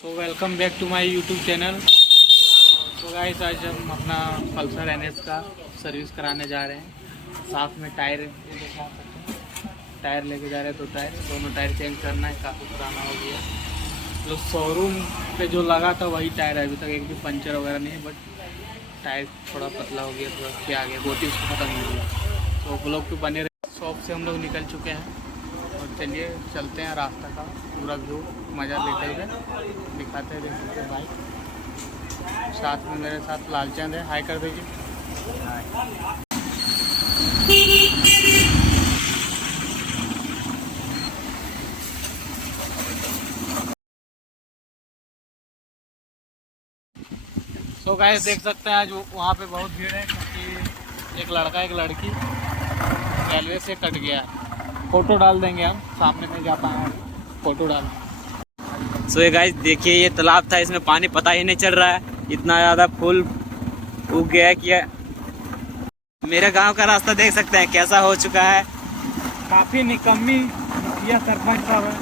तो welcome back to my YouTube channel. तो guys आज हम अपना पल्सर NS का सर्विस कराने जा रहे हैं। साथ में टायर दिखा सकते हैं, टायर लेके जा रहे हैं। दोनों टायर चेंज करना है, काफ़ी पुराना हो गया। जो शोरूम पे जो लगा था वही टायर है, अभी तक एक भी पंचर वगैरह नहीं है, बट टायर थोड़ा पतला हो गया, थोड़ा क्या आ गया, गोटी उसको ख़त्म हो गया। तो ब्लॉग पे बने रहे। शॉप से हम लोग निकल चुके हैं और चलिए चलते हैं। रास्ता का पूरा व्यू मज़ा लेते हुए दिखाते हैं। देख सकते हैं बाइक, साथ में मेरे साथ लालचंद है। हाय कर दीजिए। तो गाइस देख सकते हैं आज वहाँ पे बहुत भीड़ है, क्योंकि एक लड़का एक लड़की रेलवे से कट गया है। फ़ोटो डाल देंगे, हम सामने नहीं जा पाए, फ़ोटो डाल। सो ये गाइस देखिए, ये तालाब था, इसमें पानी पता ही नहीं चल रहा है, इतना ज़्यादा फुल उग गया है कि मेरे गांव का रास्ता देख सकते हैं कैसा हो चुका है। काफ़ी निकम्मी मुखिया सरपंच सब है,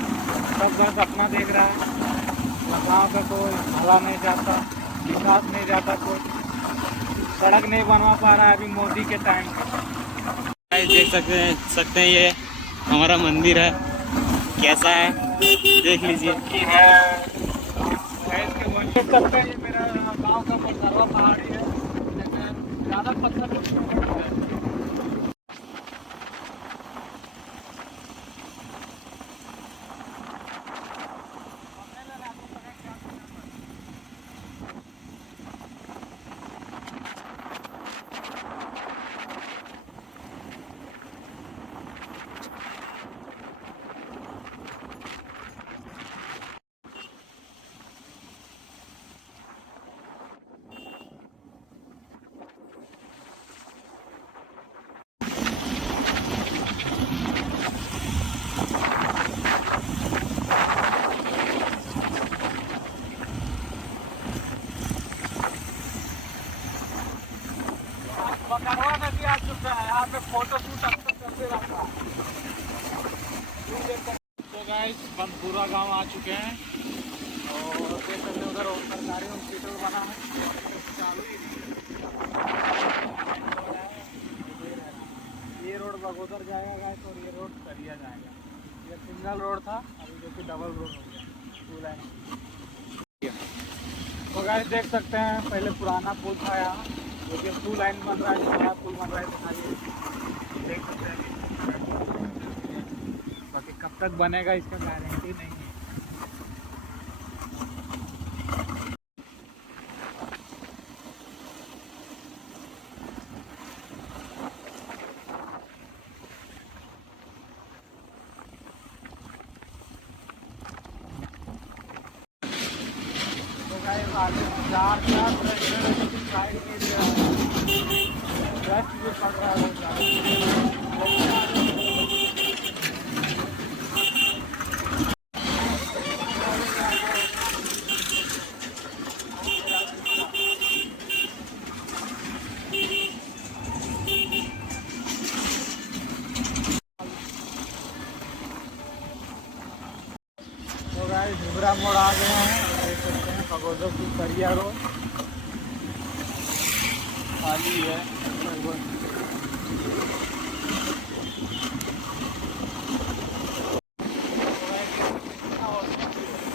सब बस अपना देख रहा है। गाँव का कोई भला नहीं चाहता, विकास नहीं चाहता, कोई सड़क नहीं बनवा पा रहा है अभी मोदी के टाइम पे। गाइस देख सकते हैं ये हमारा मंदिर है, कैसा है देख लीजिए। देख सकते हैं ये मेरा गाँव का पथरवा पहाड़ी है, लेकिन ज़्यादा पत्थर नहीं है। बकरवा नदी आ चुका है, यहाँ पे फोटो शूट अक्सर चलते रहता है। तो गाइस बनपुरा गांव आ चुके हैं और देख सकते हैं उधर सरकारी हॉस्पिटल बना है, चालू ही नहीं। ये रोड बगोदर जाएगा गाइस और ये रोड सरिया जाएगा। ये सिंगल रोड था, अभी जो कि डबल रोड हो गया, 2 लाइन। तो गाइस देख सकते हैं पहले पुराना पुल था यहाँ, लेकिन 2 लाइन बन रहा है, जो नया पुल बन रहा है दिखाइए। देख सकते हैं बाकी कब तक बनेगा इसका गारंटी नहीं है। तो गाइस आगे 4 साइड में रश भी पड़ रहा है। तो गाइस झुबरा मोड़ आ गए हैं, देख सकते हैं बगोदर की सरिया रोड खाली है।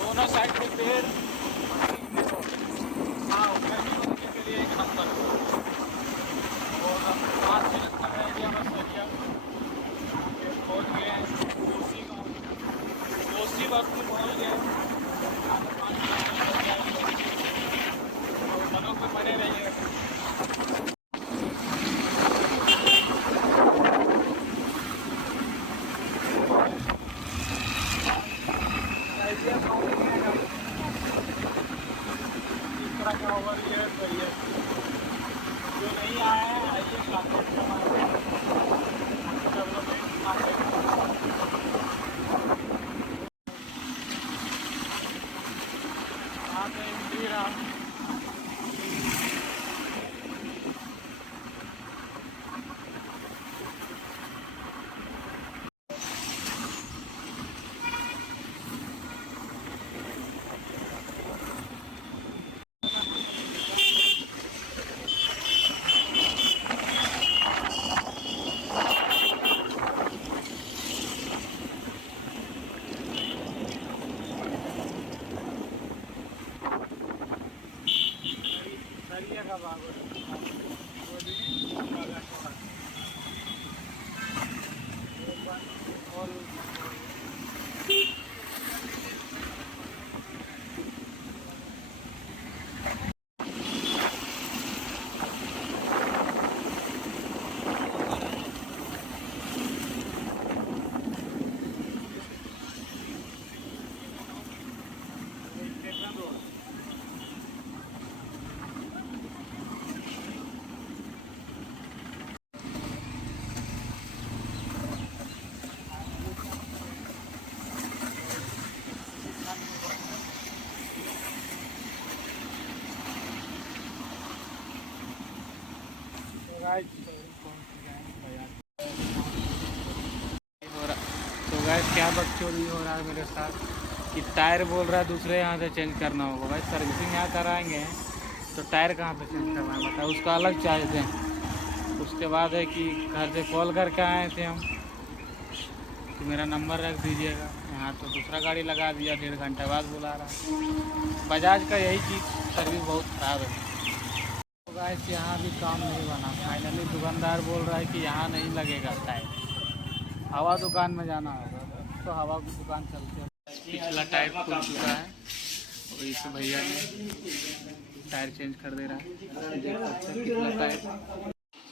दोनों साइड पे पेड़, हाँ उतरने के लिए एक नंबर। और हम 5 मिनट तक रह गया बस सरिया पहुँच गए हैं। कोसी वक्त में पहुँच गए। मनों पे बने रहिए। जो नहीं आया है आइए डेवलपमेंट। तो गाइस क्या बकचोदी हो रहा है मेरे साथ कि टायर बोल रहा है दूसरे यहाँ से चेंज करना होगा। भाई सर्विसिंग यहाँ कराएंगे तो टायर कहाँ पे चेंज करवाएं बताओ, उसका अलग चार्ज दें। उसके बाद है कि घर से कॉल करके आए थे हम कि मेरा नंबर रख दीजिएगा, यहाँ तो दूसरा गाड़ी लगा दिया, 1.5 घंटे बाद बुला रहा है। बजाज का यही चीज़ सर्विस बहुत ख़राब है। तो गाइस यहाँ भी काम नहीं बना, फाइनली दुकानदार बोल रहा है कि यहाँ नहीं लगेगा टायर, हवा दुकान में जाना होगा। तो हवा की दुकान चलते हैं। पिछला टायर खुल चुका है और इस भैया ने टायर चेंज कर दे रहा है, देख सकते हैं कितना टायर।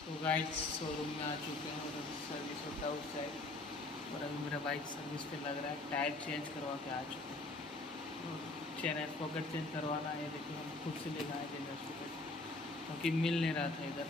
तो गाइस शोरूम में आ चुके हैं और सर्विस होता है उस साइड, और अभी मेरा बाइक सर्विस पे लग रहा है। टायर चेंज करवा के आ चुके हैं, चेन पॉकेट चेंज करवाना है। देखिए हम खुद से ले गए जेनरल पॉकेट क्योंकि मिल नहीं रहा था इधर।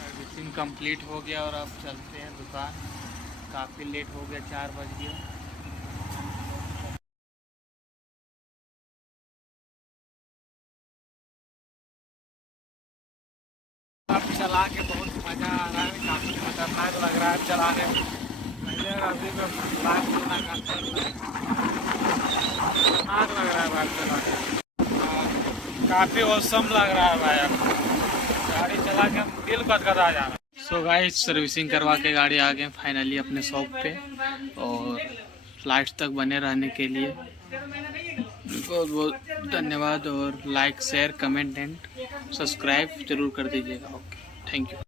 सर्विसिंग कंप्लीट हो गया और अब चलते हैं दुकान। काफ़ी लेट हो गया, 4 बज गए। अब चला के बहुत मज़ा आ रहा है, काफ़ी खतरनाक लग रहा है चलाने में। पहले अभी में बात करना खतरनाक लग रहा है बाइक चलाने, काफ़ी औसम लग रहा है भाई। अब गाड़ी चला के दिल गदगदा जा रहा है। सो गाइस सर्विसिंग करवा के गाड़ी आ गए फाइनली अपने शॉप पे, और फ्लाइट तक बने रहने के लिए बहुत बहुत धन्यवाद। और like share comment and subscribe ज़रूर कर दीजिएगा। Okay, thank you.